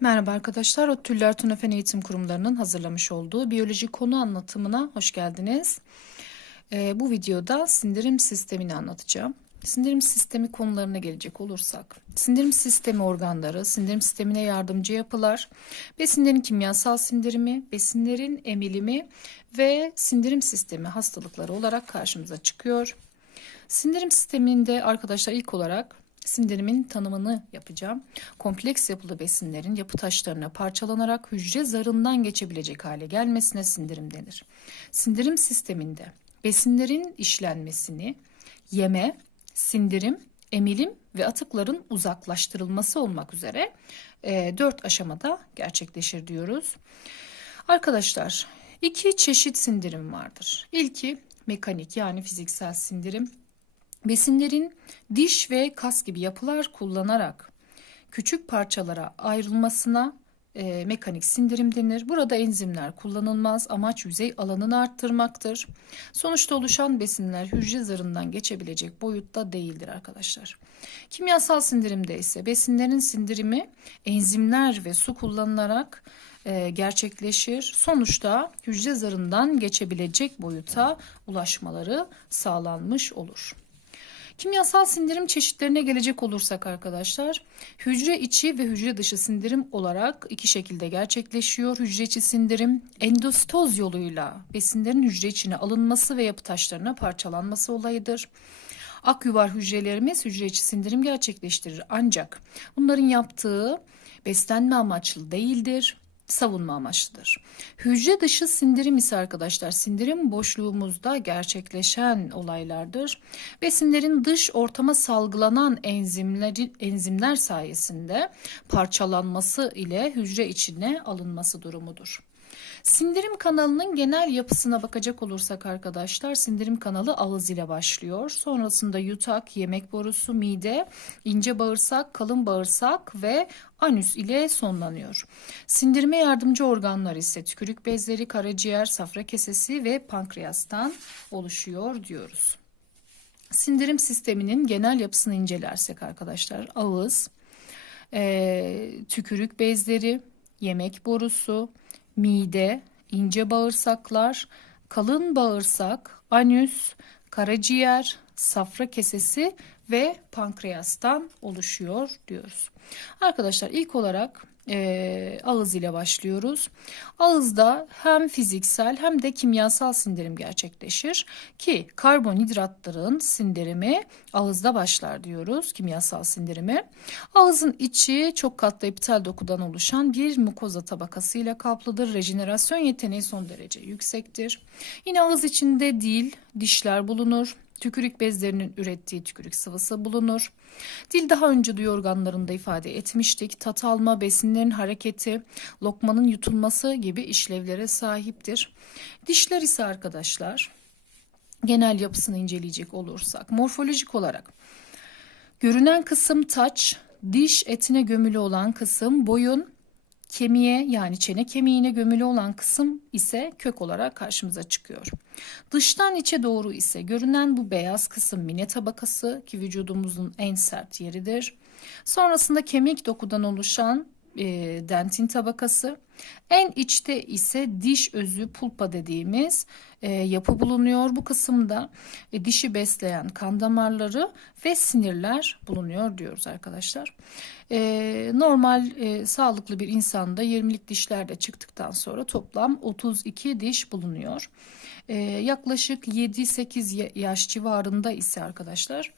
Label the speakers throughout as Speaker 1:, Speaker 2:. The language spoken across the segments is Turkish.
Speaker 1: Merhaba arkadaşlar, Ottüller Tunefen Eğitim Kurumları'nın hazırlamış olduğu biyoloji konu anlatımına hoş geldiniz. Ee, bu videoda sindirim sistemini anlatacağım. Sindirim sistemi konularına gelecek olursak, sindirim sistemi organları, sindirim sistemine yardımcı yapılar, besinlerin kimyasal sindirimi, besinlerin emilimi ve sindirim sistemi hastalıkları olarak karşımıza çıkıyor. Sindirim sisteminde arkadaşlar ilk olarak sindirimin tanımını yapacağım. Kompleks yapılı besinlerin yapı taşlarına parçalanarak hücre zarından geçebilecek hale gelmesine sindirim denir. Sindirim sisteminde besinlerin işlenmesini yeme, sindirim, emilim ve atıkların uzaklaştırılması olmak üzere e, dört aşamada gerçekleşir diyoruz. Arkadaşlar iki çeşit sindirim vardır. İlki mekanik yani fiziksel sindirim. Besinlerin diş ve kas gibi yapılar kullanarak küçük parçalara ayrılmasına e, mekanik sindirim denir. Burada enzimler kullanılmaz. Amaç yüzey alanını arttırmaktır. Sonuçta oluşan besinler hücre zarından geçebilecek boyutta değildir arkadaşlar. Kimyasal sindirimde ise besinlerin sindirimi enzimler ve su kullanılarak e, gerçekleşir. Sonuçta hücre zarından geçebilecek boyuta ulaşmaları sağlanmış olur. Kimyasal sindirim çeşitlerine gelecek olursak arkadaşlar, hücre içi ve hücre dışı sindirim olarak iki şekilde gerçekleşiyor. Hücre içi sindirim endostoz yoluyla besinlerin hücre içine alınması ve yapı taşlarına parçalanması olayıdır. Akyuvar hücrelerimiz hücre içi sindirim gerçekleştirir ancak bunların yaptığı beslenme amaçlı değildir savunma amaçlıdır. Hücre dışı sindirim ise arkadaşlar sindirim boşluğumuzda gerçekleşen olaylardır. Besinlerin dış ortama salgılanan enzimleri, enzimler sayesinde parçalanması ile hücre içine alınması durumudur. Sindirim kanalının genel yapısına bakacak olursak arkadaşlar sindirim kanalı ağız ile başlıyor. Sonrasında yutak, yemek borusu, mide, ince bağırsak, kalın bağırsak ve anüs ile sonlanıyor. Sindirime yardımcı organlar ise tükürük bezleri, karaciğer, safra kesesi ve pankreastan oluşuyor diyoruz. Sindirim sisteminin genel yapısını incelersek arkadaşlar ağız, e, tükürük bezleri, yemek borusu, mide, ince bağırsaklar, kalın bağırsak, anüs, karaciğer, safra kesesi ve pankreastan oluşuyor diyoruz. Arkadaşlar ilk olarak e, ağız ile başlıyoruz. Ağızda hem fiziksel hem de kimyasal sindirim gerçekleşir ki karbonhidratların sindirimi ağızda başlar diyoruz kimyasal sindirimi. Ağızın içi çok katlı epitel dokudan oluşan bir mukoza tabakasıyla kaplıdır. Rejenerasyon yeteneği son derece yüksektir. Yine ağız içinde dil, dişler bulunur. Tükürük bezlerinin ürettiği tükürük sıvısı bulunur. Dil daha önce duyu organlarında ifade etmiştik. Tat alma, besinlerin hareketi, lokmanın yutulması gibi işlevlere sahiptir. Dişler ise arkadaşlar genel yapısını inceleyecek olursak morfolojik olarak görünen kısım taç, diş etine gömülü olan kısım boyun, kemiğe yani çene kemiğine gömülü olan kısım ise kök olarak karşımıza çıkıyor. Dıştan içe doğru ise görünen bu beyaz kısım mine tabakası ki vücudumuzun en sert yeridir. Sonrasında kemik dokudan oluşan e, dentin tabakası. En içte ise diş özü pulpa dediğimiz e, yapı bulunuyor. Bu kısımda e, dişi besleyen kan damarları ve sinirler bulunuyor diyoruz arkadaşlar. E, normal e, sağlıklı bir insanda 20'lik dişler de çıktıktan sonra toplam 32 diş bulunuyor. E, yaklaşık 7-8 yaş civarında ise arkadaşlar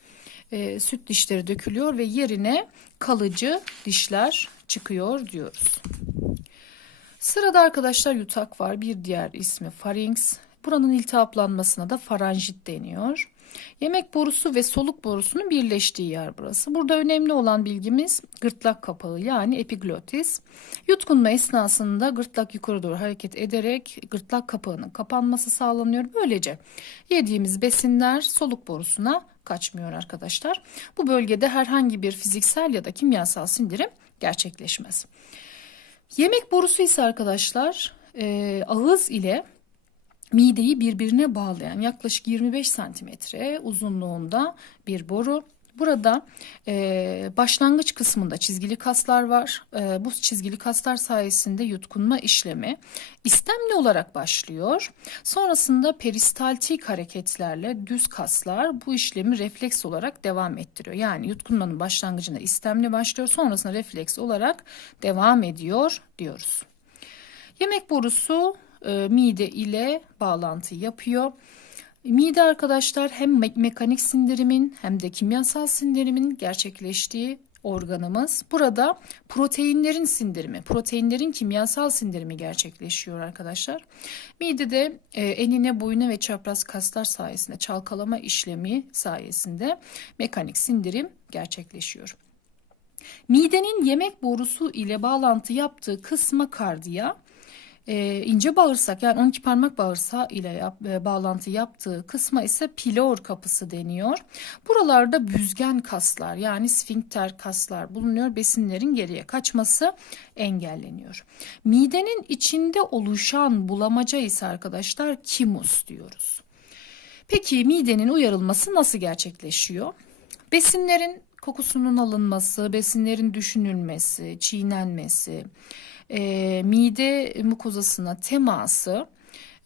Speaker 1: e, süt dişleri dökülüyor ve yerine kalıcı dişler çıkıyor diyoruz. Sırada arkadaşlar yutak var. Bir diğer ismi pharynx. Buranın iltihaplanmasına da faranjit deniyor. Yemek borusu ve soluk borusunun birleştiği yer burası. Burada önemli olan bilgimiz gırtlak kapağı yani epiglotis. Yutkunma esnasında gırtlak yukarı doğru hareket ederek gırtlak kapağının kapanması sağlanıyor. Böylece yediğimiz besinler soluk borusuna kaçmıyor arkadaşlar. Bu bölgede herhangi bir fiziksel ya da kimyasal sindirim gerçekleşmez. Yemek borusu ise arkadaşlar e, ağız ile mideyi birbirine bağlayan yaklaşık 25 santimetre uzunluğunda bir boru. Burada e, başlangıç kısmında çizgili kaslar var. E, bu çizgili kaslar sayesinde yutkunma işlemi istemli olarak başlıyor. Sonrasında peristaltik hareketlerle düz kaslar bu işlemi refleks olarak devam ettiriyor. Yani yutkunmanın başlangıcında istemli başlıyor, sonrasında refleks olarak devam ediyor diyoruz. Yemek borusu e, mide ile bağlantı yapıyor. Mide arkadaşlar hem me- mekanik sindirimin hem de kimyasal sindirimin gerçekleştiği organımız. Burada proteinlerin sindirimi, proteinlerin kimyasal sindirimi gerçekleşiyor arkadaşlar. Midede e, enine, boyuna ve çapraz kaslar sayesinde çalkalama işlemi sayesinde mekanik sindirim gerçekleşiyor. Midenin yemek borusu ile bağlantı yaptığı kısma kardiya, e, ince bağırsak yani 12 parmak bağırsağı ile yap, e, bağlantı yaptığı kısma ise pilor kapısı deniyor. Buralarda büzgen kaslar yani sfinkter kaslar bulunuyor. Besinlerin geriye kaçması engelleniyor. Midenin içinde oluşan bulamaca ise arkadaşlar kimus diyoruz. Peki midenin uyarılması nasıl gerçekleşiyor? Besinlerin kokusunun alınması, besinlerin düşünülmesi, çiğnenmesi, e, mide mukozasına teması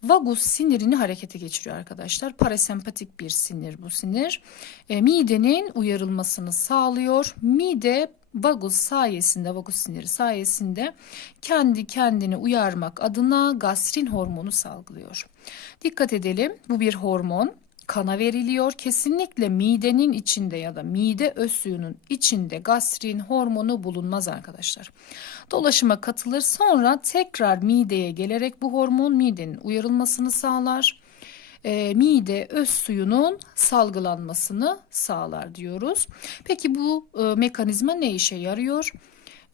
Speaker 1: vagus sinirini harekete geçiriyor arkadaşlar. Parasempatik bir sinir bu sinir. E, midenin uyarılmasını sağlıyor. Mide vagus sayesinde, vagus siniri sayesinde kendi kendini uyarmak adına gastrin hormonu salgılıyor. Dikkat edelim bu bir hormon kana veriliyor. Kesinlikle midenin içinde ya da mide öz suyunun içinde gastrin hormonu bulunmaz arkadaşlar. Dolaşıma katılır sonra tekrar mideye gelerek bu hormon midenin uyarılmasını sağlar. E, mide öz suyunun salgılanmasını sağlar diyoruz. Peki bu e, mekanizma ne işe yarıyor?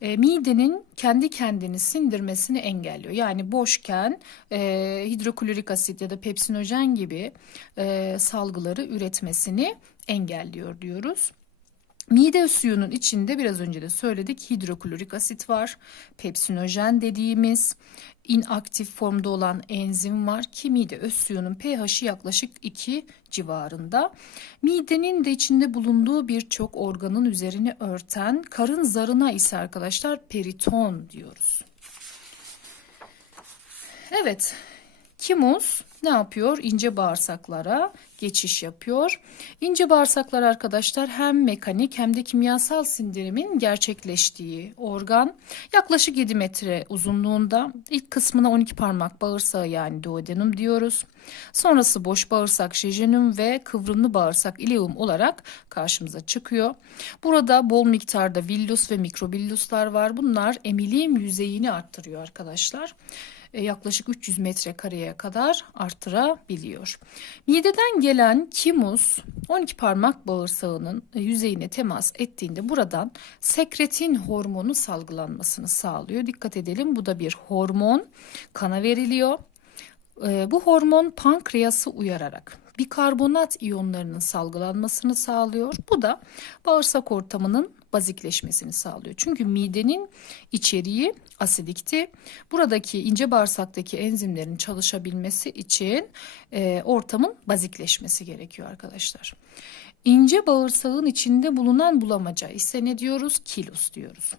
Speaker 1: E, midenin kendi kendini sindirmesini engelliyor. Yani boşken e, hidroklorik asit ya da pepsinojen gibi e, salgıları üretmesini engelliyor diyoruz. Mide suyunun içinde biraz önce de söyledik hidroklorik asit var. Pepsinojen dediğimiz inaktif formda olan enzim var ki mide öz suyunun pH'i yaklaşık 2 civarında. Midenin de içinde bulunduğu birçok organın üzerini örten karın zarına ise arkadaşlar periton diyoruz. Evet, kimus ne yapıyor? İnce bağırsaklara geçiş yapıyor. İnce bağırsaklar arkadaşlar hem mekanik hem de kimyasal sindirimin gerçekleştiği organ. Yaklaşık 7 metre uzunluğunda ilk kısmına 12 parmak bağırsağı yani duodenum diyoruz. Sonrası boş bağırsak jejunum ve kıvrımlı bağırsak ileum olarak karşımıza çıkıyor. Burada bol miktarda villus ve mikrobilluslar var. Bunlar emilim yüzeyini arttırıyor arkadaşlar. E, yaklaşık 300 metrekareye kadar artırabiliyor. Mideden gelen kimus 12 parmak bağırsağının yüzeyine temas ettiğinde buradan sekretin hormonu salgılanmasını sağlıyor. Dikkat edelim bu da bir hormon kana veriliyor. E, bu hormon pankreası uyararak bikarbonat iyonlarının salgılanmasını sağlıyor. Bu da bağırsak ortamının bazikleşmesini sağlıyor. Çünkü midenin içeriği asidikti. Buradaki ince bağırsaktaki enzimlerin çalışabilmesi için e, ortamın bazikleşmesi gerekiyor arkadaşlar. İnce bağırsağın içinde bulunan bulamaca ise ne diyoruz? Kilus diyoruz.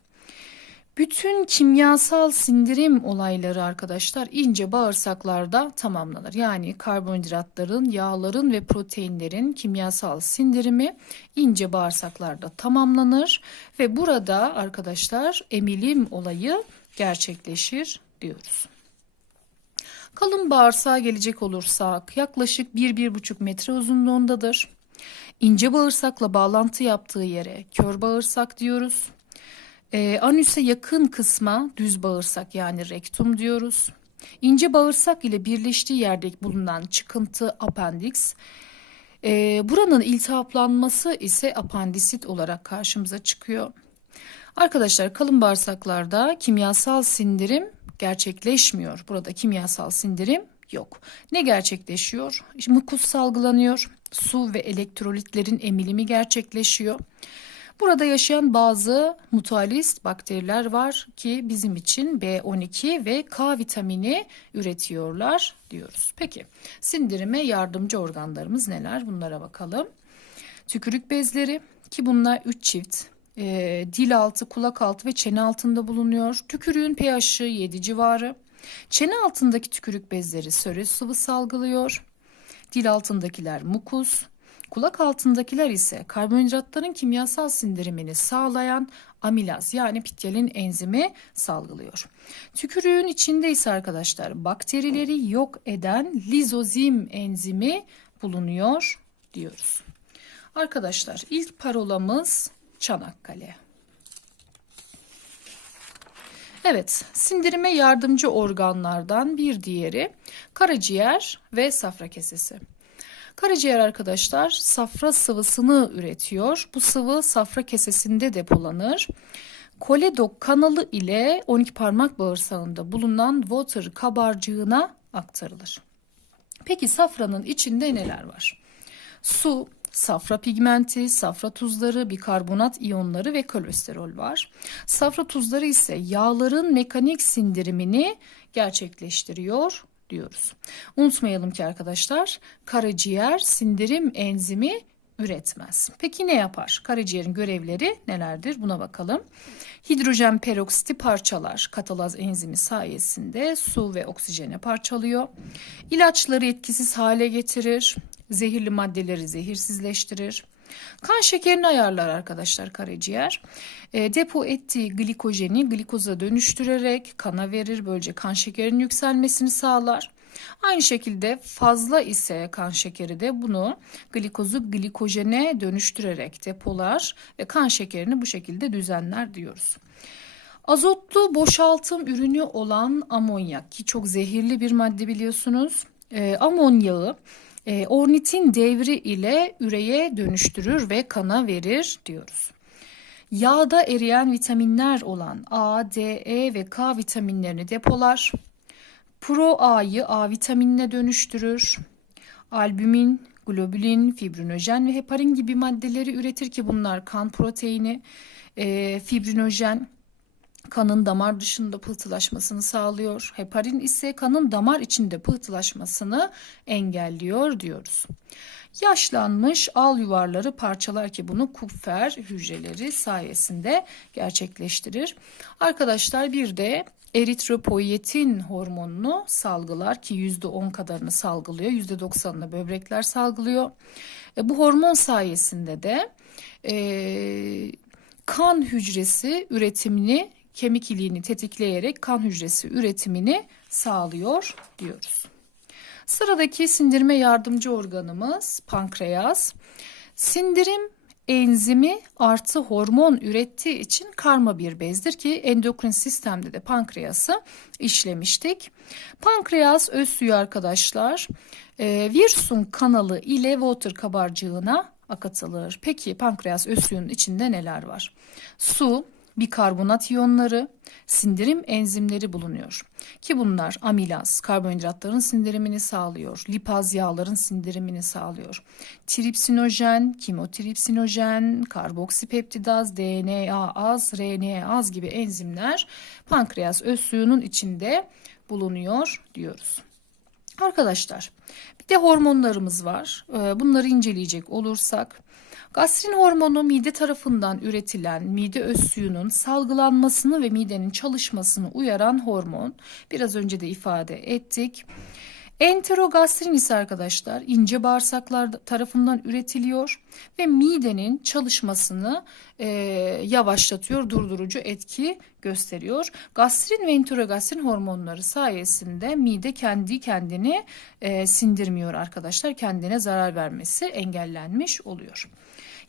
Speaker 1: Bütün kimyasal sindirim olayları arkadaşlar ince bağırsaklarda tamamlanır. Yani karbonhidratların, yağların ve proteinlerin kimyasal sindirimi ince bağırsaklarda tamamlanır ve burada arkadaşlar emilim olayı gerçekleşir diyoruz. Kalın bağırsağa gelecek olursak yaklaşık 1-1,5 metre uzunluğundadır. İnce bağırsakla bağlantı yaptığı yere kör bağırsak diyoruz. E, anüse yakın kısma düz bağırsak yani rektum diyoruz. İnce bağırsak ile birleştiği yerde bulunan çıkıntı apendiks. E, buranın iltihaplanması ise apandisit olarak karşımıza çıkıyor. Arkadaşlar kalın bağırsaklarda kimyasal sindirim gerçekleşmiyor. Burada kimyasal sindirim yok. Ne gerçekleşiyor? Mukus salgılanıyor. Su ve elektrolitlerin emilimi gerçekleşiyor. Burada yaşayan bazı mutualist bakteriler var ki bizim için B12 ve K vitamini üretiyorlar diyoruz. Peki sindirime yardımcı organlarımız neler? Bunlara bakalım. Tükürük bezleri, ki bunlar 3 çift. E, dil altı, kulak altı ve çene altında bulunuyor. Tükürüğün pH'i 7 civarı. Çene altındaki tükürük bezleri söre sıvı salgılıyor. Dil altındakiler mukus. Kulak altındakiler ise karbonhidratların kimyasal sindirimini sağlayan amilaz yani pityalin enzimi salgılıyor. Tükürüğün içinde ise arkadaşlar bakterileri yok eden lizozim enzimi bulunuyor diyoruz. Arkadaşlar ilk parolamız Çanakkale. Evet, sindirime yardımcı organlardan bir diğeri karaciğer ve safra kesesi. Karaciğer arkadaşlar safra sıvısını üretiyor. Bu sıvı safra kesesinde depolanır. Koledok kanalı ile 12 parmak bağırsağında bulunan water kabarcığına aktarılır. Peki safranın içinde neler var? Su, safra pigmenti, safra tuzları, bikarbonat iyonları ve kolesterol var. Safra tuzları ise yağların mekanik sindirimini gerçekleştiriyor diyoruz. Unutmayalım ki arkadaşlar karaciğer sindirim enzimi üretmez. Peki ne yapar? Karaciğerin görevleri nelerdir? Buna bakalım. Hidrojen peroksiti parçalar katalaz enzimi sayesinde su ve oksijeni parçalıyor. İlaçları etkisiz hale getirir. Zehirli maddeleri zehirsizleştirir. Kan şekerini ayarlar arkadaşlar karaciğer. E, depo ettiği glikojeni glikoza dönüştürerek kana verir. Böylece kan şekerinin yükselmesini sağlar. Aynı şekilde fazla ise kan şekeri de bunu glikozu glikojene dönüştürerek depolar ve kan şekerini bu şekilde düzenler diyoruz. Azotlu boşaltım ürünü olan amonyak ki çok zehirli bir madde biliyorsunuz. E, amonyağı e, ornitin devri ile üreye dönüştürür ve kana verir diyoruz. Yağda eriyen vitaminler olan A, D, E ve K vitaminlerini depolar. Pro A'yı A vitaminine dönüştürür. Albümin, globulin, fibrinojen ve heparin gibi maddeleri üretir ki bunlar kan proteini, e, fibrinojen kanın damar dışında pıhtılaşmasını sağlıyor. Heparin ise kanın damar içinde pıhtılaşmasını engelliyor diyoruz. Yaşlanmış al yuvarları parçalar ki bunu kupfer hücreleri sayesinde gerçekleştirir. Arkadaşlar bir de eritropoyetin hormonunu salgılar ki %10 kadarını salgılıyor. %90'ını böbrekler salgılıyor. E, bu hormon sayesinde de e, kan hücresi üretimini kemik iliğini tetikleyerek kan hücresi üretimini sağlıyor diyoruz. Sıradaki sindirme yardımcı organımız pankreas. Sindirim enzimi artı hormon ürettiği için karma bir bezdir ki endokrin sistemde de pankreası işlemiştik. Pankreas öz suyu arkadaşlar e, Wirsung kanalı ile water kabarcığına akıtılır. Peki pankreas öz suyunun içinde neler var? Su, bikarbonat iyonları, sindirim enzimleri bulunuyor. Ki bunlar amilaz, karbonhidratların sindirimini sağlıyor. Lipaz yağların sindirimini sağlıyor. Tripsinojen, kimotripsinojen, karboksipeptidaz, DNA az, RNA az gibi enzimler pankreas öz suyunun içinde bulunuyor diyoruz. Arkadaşlar bir de hormonlarımız var. Ee, bunları inceleyecek olursak Gastrin hormonu mide tarafından üretilen mide öz suyunun salgılanmasını ve midenin çalışmasını uyaran hormon. Biraz önce de ifade ettik. Enterogastrin ise arkadaşlar ince bağırsaklar tarafından üretiliyor ve midenin çalışmasını e, yavaşlatıyor, durdurucu etki gösteriyor. Gastrin ve enterogastrin hormonları sayesinde mide kendi kendini e, sindirmiyor arkadaşlar. Kendine zarar vermesi engellenmiş oluyor.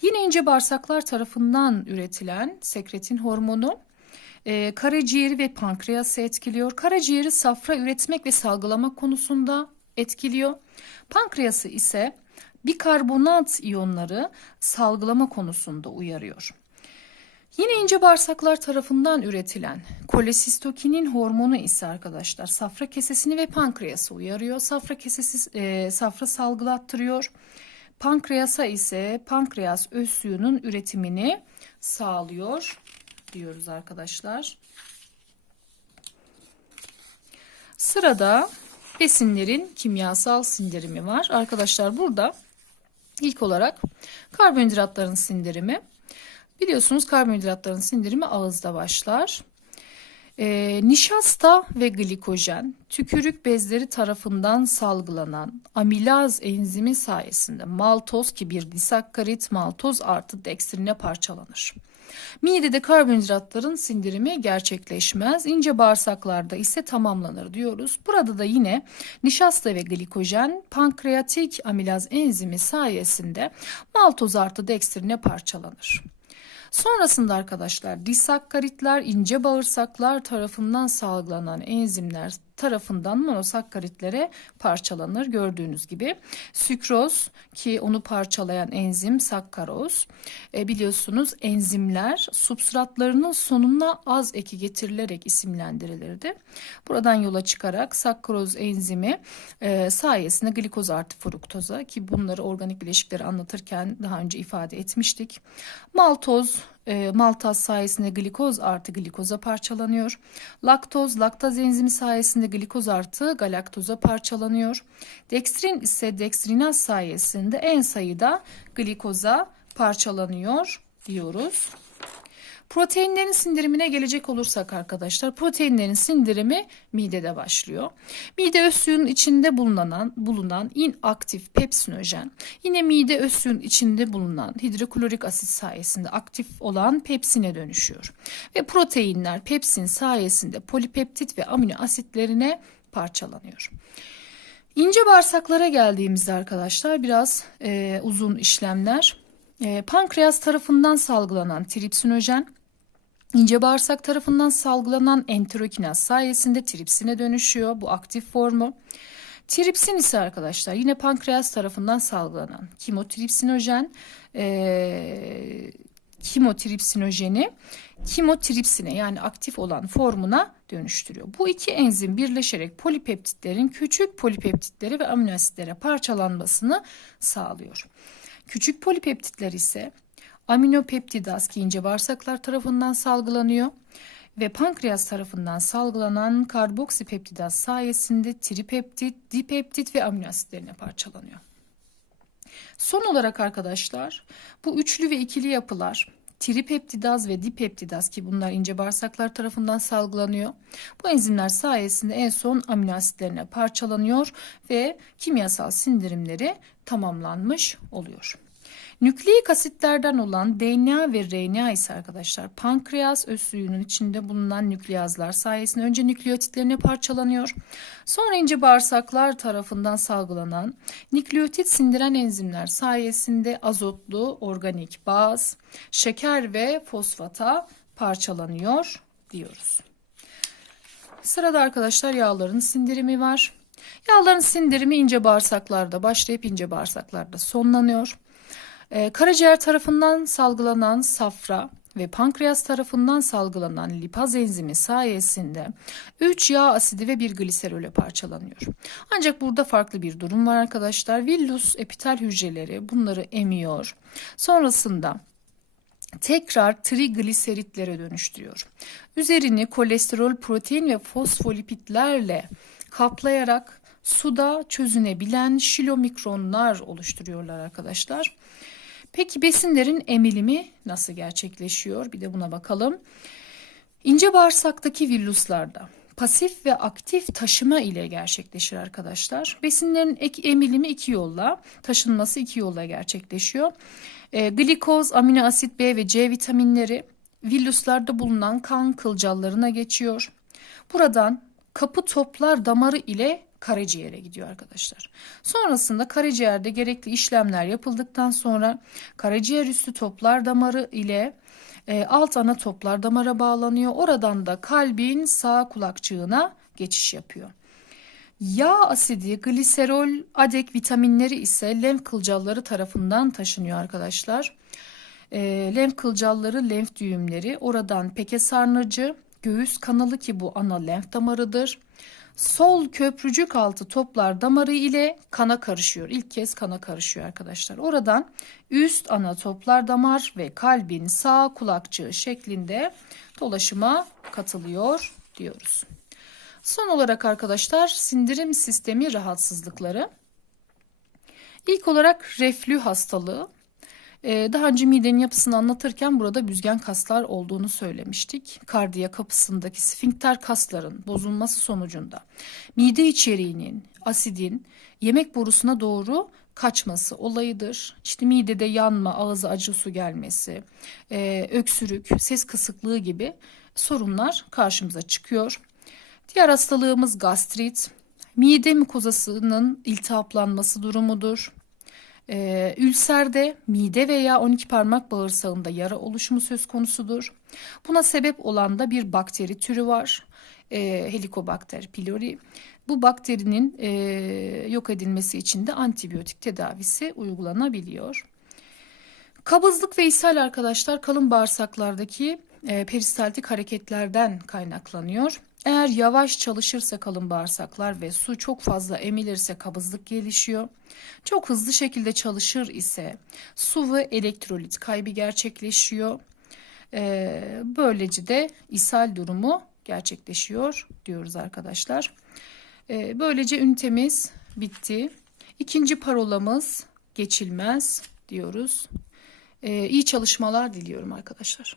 Speaker 1: Yine ince bağırsaklar tarafından üretilen sekretin hormonu e, karaciğeri ve pankreası etkiliyor. Karaciğeri safra üretmek ve salgılamak konusunda etkiliyor. Pankreası ise bikarbonat iyonları salgılama konusunda uyarıyor. Yine ince bağırsaklar tarafından üretilen kolesistokinin hormonu ise arkadaşlar safra kesesini ve pankreası uyarıyor. Safra kesesi e, safra salgılattırıyor. Pankreasa ise pankreas öz suyunun üretimini sağlıyor diyoruz arkadaşlar. Sırada besinlerin kimyasal sindirimi var. Arkadaşlar burada ilk olarak karbonhidratların sindirimi. Biliyorsunuz karbonhidratların sindirimi ağızda başlar. Ee, nişasta ve glikojen tükürük bezleri tarafından salgılanan amilaz enzimi sayesinde maltoz ki bir disakkarit maltoz artı dekstrine parçalanır. Midede karbonhidratların sindirimi gerçekleşmez. İnce bağırsaklarda ise tamamlanır diyoruz. Burada da yine nişasta ve glikojen pankreatik amilaz enzimi sayesinde maltoz artı dekstrine parçalanır. Sonrasında arkadaşlar disakkaritler ince bağırsaklar tarafından salgılanan enzimler tarafından monosakkaritlere parçalanır gördüğünüz gibi. Sükroz ki onu parçalayan enzim sakkaroz. E, biliyorsunuz enzimler substratlarının sonuna az eki getirilerek isimlendirilirdi. Buradan yola çıkarak sakkaroz enzimi e, sayesinde glikoz artı fruktoza ki bunları organik bileşikleri anlatırken daha önce ifade etmiştik. Maltoz e, maltaz sayesinde glikoz artı glikoza parçalanıyor. Laktoz, laktaz enzimi sayesinde glikoz artı galaktoza parçalanıyor. Dekstrin ise dekstrinaz sayesinde en sayıda glikoza parçalanıyor diyoruz. Proteinlerin sindirimine gelecek olursak arkadaşlar proteinlerin sindirimi midede başlıyor. Mide suyun içinde bulunan, bulunan inaktif pepsinojen yine mide suyun içinde bulunan hidroklorik asit sayesinde aktif olan pepsine dönüşüyor. Ve proteinler pepsin sayesinde polipeptit ve amino asitlerine parçalanıyor. İnce bağırsaklara geldiğimizde arkadaşlar biraz e, uzun işlemler. E, pankreas tarafından salgılanan tripsinojen İnce bağırsak tarafından salgılanan enterokinaz sayesinde tripsine dönüşüyor bu aktif formu. Tripsin ise arkadaşlar yine pankreas tarafından salgılanan kimotripsinojen e, kimotripsinojeni kimotripsine yani aktif olan formuna dönüştürüyor. Bu iki enzim birleşerek polipeptitlerin küçük polipeptitlere ve amino asitlere parçalanmasını sağlıyor. Küçük polipeptitler ise aminopeptidaz ki ince bağırsaklar tarafından salgılanıyor ve pankreas tarafından salgılanan karboksipeptidaz sayesinde tripeptit, dipeptit ve amino asitlerine parçalanıyor. Son olarak arkadaşlar bu üçlü ve ikili yapılar tripeptidaz ve dipeptidaz ki bunlar ince bağırsaklar tarafından salgılanıyor. Bu enzimler sayesinde en son amino asitlerine parçalanıyor ve kimyasal sindirimleri tamamlanmış oluyor. Nükleik asitlerden olan DNA ve RNA ise arkadaşlar pankreas öz suyunun içinde bulunan nükleazlar sayesinde önce nükleotitlerine parçalanıyor. Sonra ince bağırsaklar tarafından salgılanan nükleotit sindiren enzimler sayesinde azotlu organik baz, şeker ve fosfata parçalanıyor diyoruz. Sırada arkadaşlar yağların sindirimi var. Yağların sindirimi ince bağırsaklarda başlayıp ince bağırsaklarda sonlanıyor. Ee, karaciğer tarafından salgılanan safra ve pankreas tarafından salgılanan lipaz enzimi sayesinde 3 yağ asidi ve bir gliserole parçalanıyor. Ancak burada farklı bir durum var arkadaşlar. Villus epitel hücreleri bunları emiyor. Sonrasında tekrar trigliseritlere dönüştürüyor. Üzerini kolesterol, protein ve fosfolipitlerle kaplayarak suda çözünebilen şilomikronlar oluşturuyorlar arkadaşlar. Peki besinlerin emilimi nasıl gerçekleşiyor? Bir de buna bakalım. İnce bağırsaktaki villuslarda pasif ve aktif taşıma ile gerçekleşir arkadaşlar. Besinlerin ek emilimi iki yolla, taşınması iki yolla gerçekleşiyor. E, glikoz, amino asit B ve C vitaminleri villuslarda bulunan kan kılcallarına geçiyor. Buradan kapı toplar damarı ile karaciğere gidiyor arkadaşlar. Sonrasında karaciğerde gerekli işlemler yapıldıktan sonra karaciğer üstü toplar damarı ile e, alt ana toplar damara bağlanıyor. Oradan da kalbin sağ kulakçığına geçiş yapıyor. Yağ asidi, gliserol, adek vitaminleri ise lenf kılcalları tarafından taşınıyor arkadaşlar. E, lenf kılcalları, lenf düğümleri oradan peke sarnıcı, göğüs kanalı ki bu ana lenf damarıdır sol köprücük altı toplar damarı ile kana karışıyor. İlk kez kana karışıyor arkadaşlar. Oradan üst ana toplar damar ve kalbin sağ kulakçığı şeklinde dolaşıma katılıyor diyoruz. Son olarak arkadaşlar sindirim sistemi rahatsızlıkları. İlk olarak reflü hastalığı. Ee, daha önce midenin yapısını anlatırken burada büzgen kaslar olduğunu söylemiştik. Kardiya kapısındaki sfinkter kasların bozulması sonucunda mide içeriğinin, asidin yemek borusuna doğru kaçması olayıdır. İşte midede yanma, ağza acı su gelmesi, e, öksürük, ses kısıklığı gibi sorunlar karşımıza çıkıyor. Diğer hastalığımız gastrit. Mide mukozasının iltihaplanması durumudur. Ee, ülserde mide veya 12 parmak bağırsağında yara oluşumu söz konusudur. Buna sebep olan da bir bakteri türü var. Ee, Helicobacter pylori. Bu bakterinin e, yok edilmesi için de antibiyotik tedavisi uygulanabiliyor. Kabızlık ve ishal arkadaşlar kalın bağırsaklardaki e, peristaltik hareketlerden kaynaklanıyor. Eğer yavaş çalışırsa kalın bağırsaklar ve su çok fazla emilirse kabızlık gelişiyor. Çok hızlı şekilde çalışır ise su ve elektrolit kaybı gerçekleşiyor. E, böylece de ishal durumu gerçekleşiyor diyoruz arkadaşlar. E, böylece ünitemiz bitti. İkinci parolamız geçilmez diyoruz. E, iyi çalışmalar diliyorum arkadaşlar.